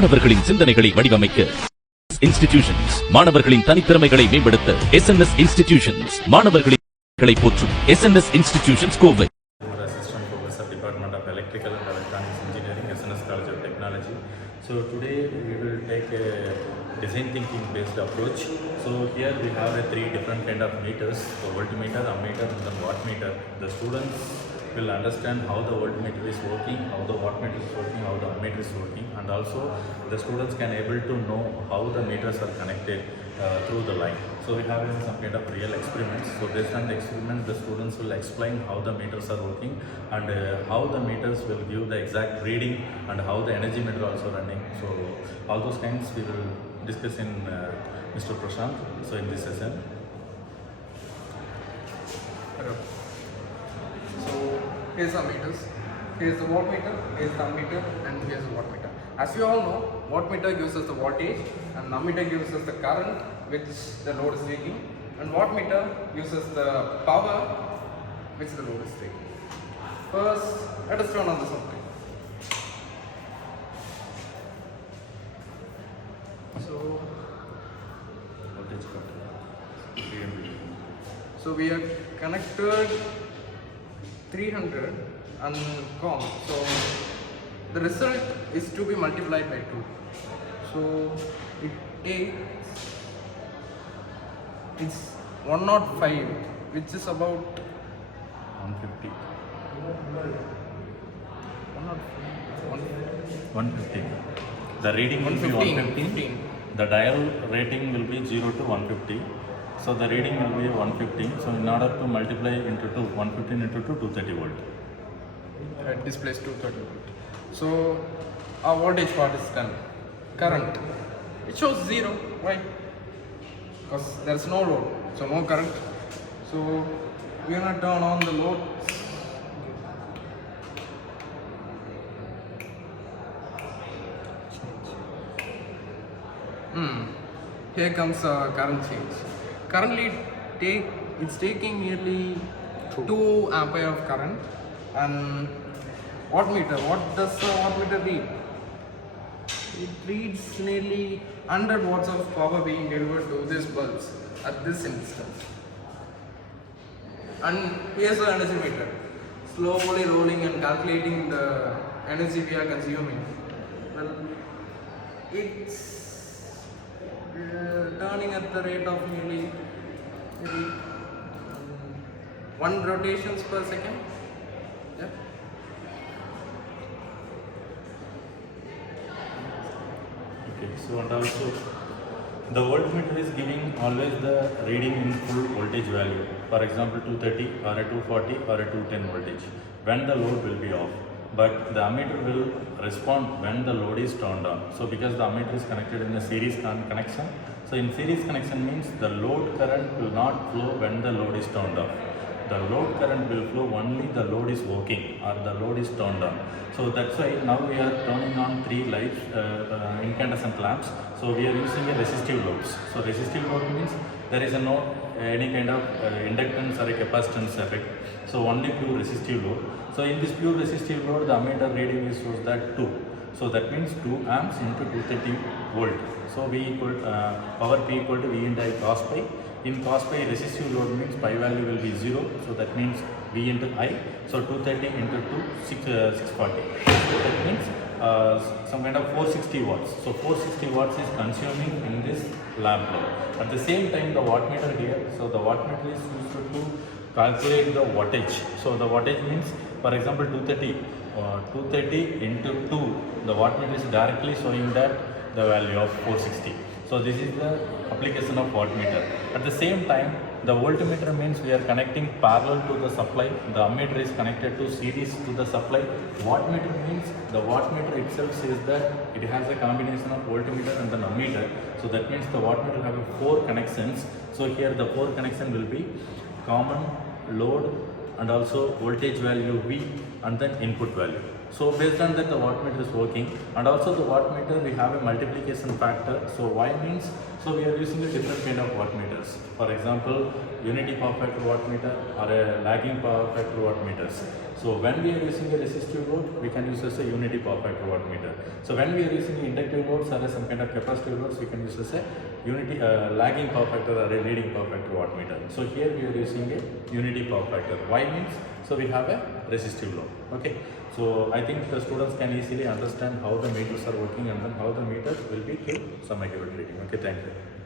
மாணவர்களின் சிந்தனைகளை வடிவமைக்க இன்ஸ்டிடியூஷன்ஸ், மாணவர்களின் தனித்திறமைகளை மேம்படுத்த SNS இன்ஸ்டிடியூஷன்ஸ், மாணவர்களை போற்றும் SNS institutions Kovai. Assistant Professor, Department of Electrical and Electronics Engineering, SNS College of Technology. So today we will take a design thinking based approach. So here we have three different kind of meters: the voltmeter, ammeter, and the wattmeter. The students will understand how the voltmeter is working, how the wattmeter is working, how the ammeter is working, and also the students can able to know how the meters are connected through the line. So we have some kind of real experiments. So based on the experiments, the students will explain how the meters are working and how the meters will give the exact reading and how the energy meter also running. So all those kinds we will discuss in Mr. Prashant. So in this session. So here's the meters, here's the voltmeter, here's the ammeter, and here's the wattmeter. As you all know, wattmeter gives us the voltage and ammeter gives us the current which the load is taking, and wattmeter gives us the power which the load is taking. First, let us turn on the supply. So we have connected 300 and com. So the result is to be multiplied by 2. So it takes, it's 105, which is about 150. 150. The reading will be 150. 15. The dial rating will be 0 to 150. So the reading will be 115. So in order to multiply into 2, 115 into 2, 230 volt. It displays 230 volt. So our voltage part is done. Current, it shows 0. Why? Because there is no load, so no current. So we are going to turn on the load. Here comes current change. Currently it's taking nearly 2 ampere of current. And wattmeter, what does the wattmeter read? It reads nearly 100 watts of power being delivered to this bulbs at this instant. And here's the energy meter, slowly rolling and calculating the energy we are consuming. Well, it's turning at the rate of nearly 1 rotations per second. Yeah. Okay, so and also the voltmeter is giving always the reading in full voltage value. For example, 230 or a 240 or a 210 voltage when the load will be off. But the ammeter will respond when the load is turned on. So because the ammeter is connected in a series connection, so in series connection means the load current will not flow when the load is turned off. The load current will flow only the load is working or the load is turned on. So that's why now we are turning on 3 lights, incandescent lamps. So we are using a resistive loads. So resistive load means there is no any kind of inductance or a capacitance effect. So only pure resistive load. So in this pure resistive load, the ammeter reading is shows that 2. So that means 2 amps into 230 volt. So V equal power P equal to V into I cos pi. In cos pi, resistive load means pi value will be 0. So that means V into I. So 230 into 2, 640. So that means some kind of 460 watts. So 460 watts is consuming in this lamp load. At the same time, the wattmeter here. So the wattmeter is used to calculate the wattage. So the wattage means, for example, 230 into 2, the wattmeter is directly showing that the value of 460. So this is the application of wattmeter. At the same time, the voltmeter means we are connecting parallel to the supply. The ammeter is connected to series to the supply. Wattmeter means the wattmeter itself says that it has a combination of voltmeter and an ammeter. So that means the wattmeter have 4 connections. So here the 4 connection will be common, load, and also voltage value V, and then input value. So based on that, the wattmeter is working, and also the wattmeter we have a multiplication factor. So Y means, so we are using a different kind of wattmeters. For example, unity power factor wattmeter or a lagging power factor wattmeters. So when we are using a resistive load, we can use as a unity power factor wattmeter. So when we are using inductive loads or some kind of capacitive loads, we can use as a unity lagging power factor or a leading power factor wattmeter. So here we are using a unity power factor. Why means, so we have a resistive load. Okay. So I think the students can easily understand how the meters are working and then how the meter will be to some accurate reading. Okay, thank you.